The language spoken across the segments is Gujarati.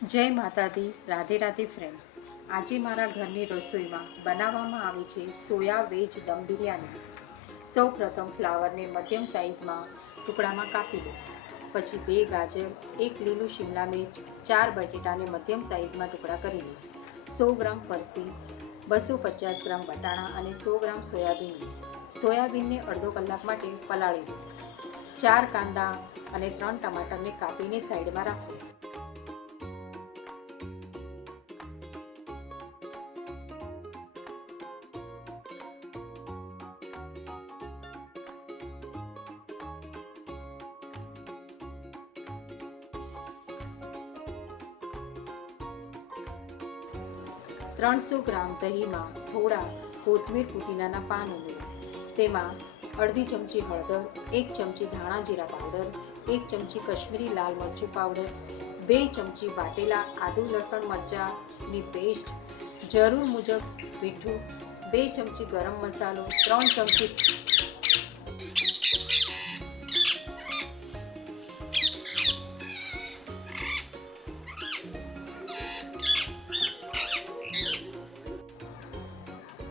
જય માતાજી, રાધે રાધે ફ્રેન્ડ્સ. આજે મારા ઘરની રસોઈમાં બનાવવામાં આવી છે સોયા વેજ દમ બિરયાની. સૌ પ્રથમ ફ્લાવરને મધ્યમ સાઇઝમાં ટુકડામાં કાપી લો. પછી 2 ગાજર, 1 લીલું શિમલા મિર્ચ, 4 બટેટાને મધ્યમ સાઇઝમાં ટુકડા કરી લો. 100 ગ્રામ ફરસી, 250 ગ્રામ વટાણા અને 100 ગ્રામ સોયાબીન. સોયાબીનને અડધો કલાક માટે પલાળી દો. 4 કાંદા અને 3 ટમાટરને કાપીને સાઈડમાં રાખો. 300 ગ્રામ દહીંમાં થોડા કોથમીર પુદીનાના પાન ઉમેરો. તેમાં અડધી ચમચી હળદર, 1 ચમચી ધાણા જીરા પાવડર, 1 ચમચી કશ્મીરી લાલ મરચું પાવડર, 2 ચમચી વાટેલા આદુ લસણ મરચાંની પેસ્ટ, જરૂર મુજબ મીઠું, 2 ચમચી ગરમ મસાલો, 3 ચમચી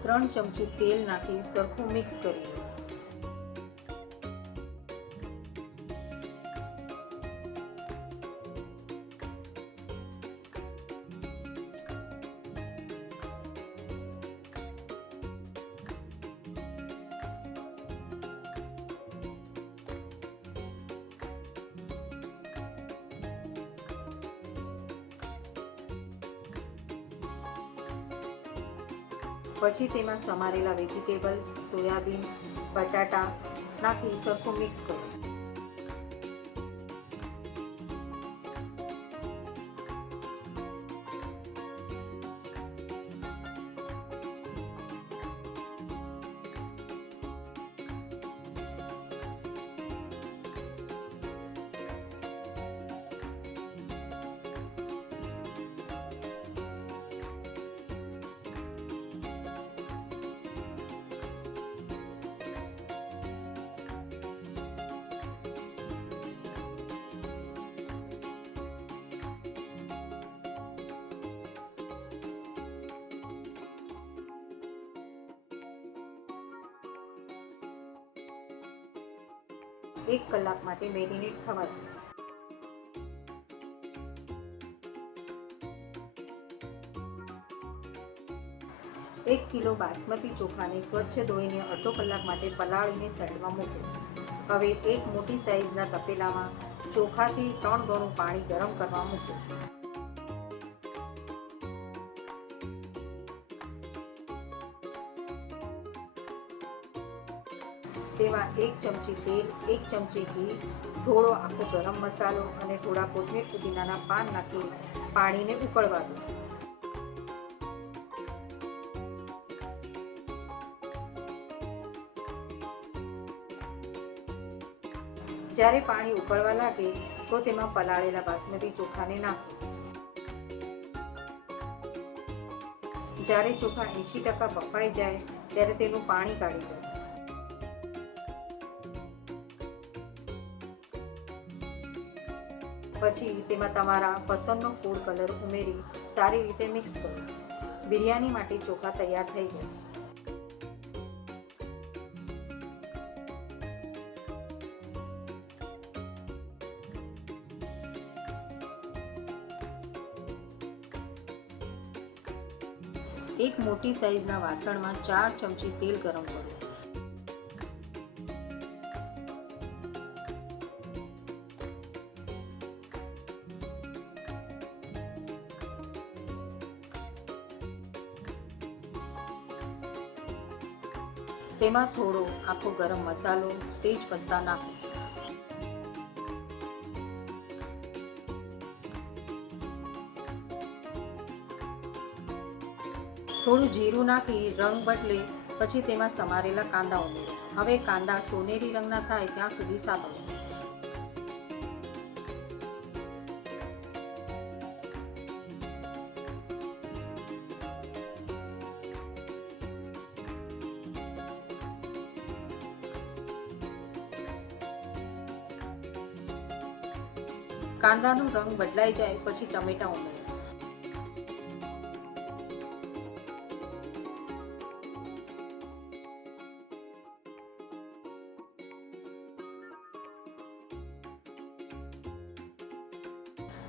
3 ચમચી તેલ નાખી સરખું મિક્સ કરી લો. પછી તેમાં સમારેલા વેજીટેબલ્સ, સોયાબીન, બટાટા નાખી સરખું મિક્સ કરો. એક કલાક માટે મેરિનેટ થવા દો. એક કિલો બાસમતી ચોખાને સ્વચ્છ ધોઈને અડધો કલાક માટે પલાળીને સાઈડમાં મૂકો. હવે એક મોટી સાઈઝના તપેલામાં ચોખાથી 3 ગણું પાણી ગરમ કરવા મૂકો. તેમાં 1 ચમચી તેલ, 1 ચમચી ઘી, થોડો આખો ગરમ મસાલો અને થોડા કોથમીર પુદીનાના પાન નાખી પાણીને ઉકળવા દો. જ્યારે પાણી ઉકળવા લાગે તો તેમાં પલાળેલા બાસમતી ચોખાને નાખો. જ્યારે ચોખા 80% બફાઈ જાય ત્યારે તેનું પાણી કાઢી લો. પછી તેમાં તમારા પસંદનો ફૂડ કલર ઉમેરી સારી રીતે મિક્સ કરો. બિરયાની માટે ચોખા તૈયાર થઈ ગયા. એક મોટી સાઈઝના વાસણમાં 4 ચમચી તેલ ગરમ કરો. તેમાં થોડો આખો ગરમ મસાલો, તેજ પત્તા નાખો. થોડું જીરું નાખી રંગ બદલે પછી તેમાં સમારેલા કાંદા ઉમેરો. હવે કાંદા સોનેરી રંગના થાય ત્યાં સુધી સાતળો. કાંદાનો રંગ બદલાઈ જાય પછી ટમેટા ઉમેરો.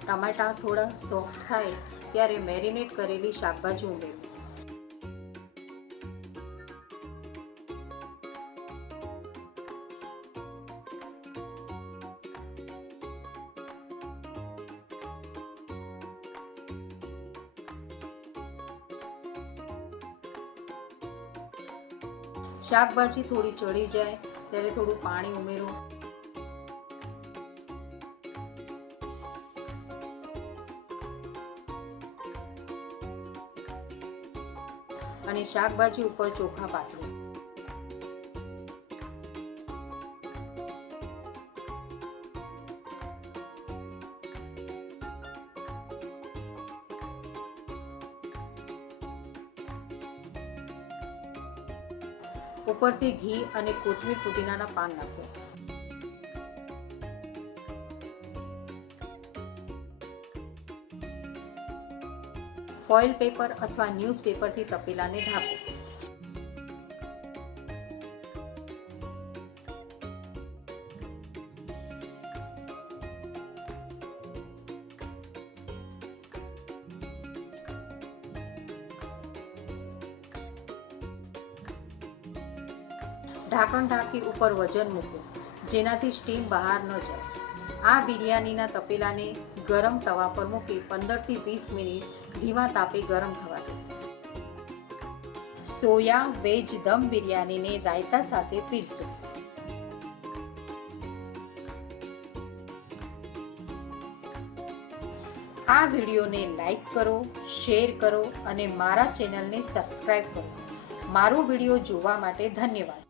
ટમાટા થોડા સોફ્ટ થાય ત્યારે મેરિનેટ કરેલી શાકભાજી ઉમેરો. શાકભાજી થોડી ચડી જાય ત્યારે થોડું પાણી ઉમેરો. અને શાકભાજી ઉપર ચોખા પાથરો. ઉપરથી ઘી અને કોથમીર પુદીનાના પાન નાખો. ફોઇલ પેપર અથવા ન્યૂઝપેપરથી તપેલાને ઢાંકો. ઢાંકણ ઢાંકી ઉપર વજન મૂકો જેનાથી સ્ટીમ બહાર ન જાય. આ બિરયાનીના તપેલાને ગરમ તવા પર મૂકી 15 થી 20 મિનિટ ધીમા તાપે ગરમ થવા દો. સોયા વેજ દમ બિરયાનીને રાયતા સાથે પીરસો. આ વિડીયોને લાઈક કરો, શેર કરો અને મારા ચેનલને સબસ્ક્રાઇબ કરો. મારો વિડીયો જોવા માટે ધન્યવાદ.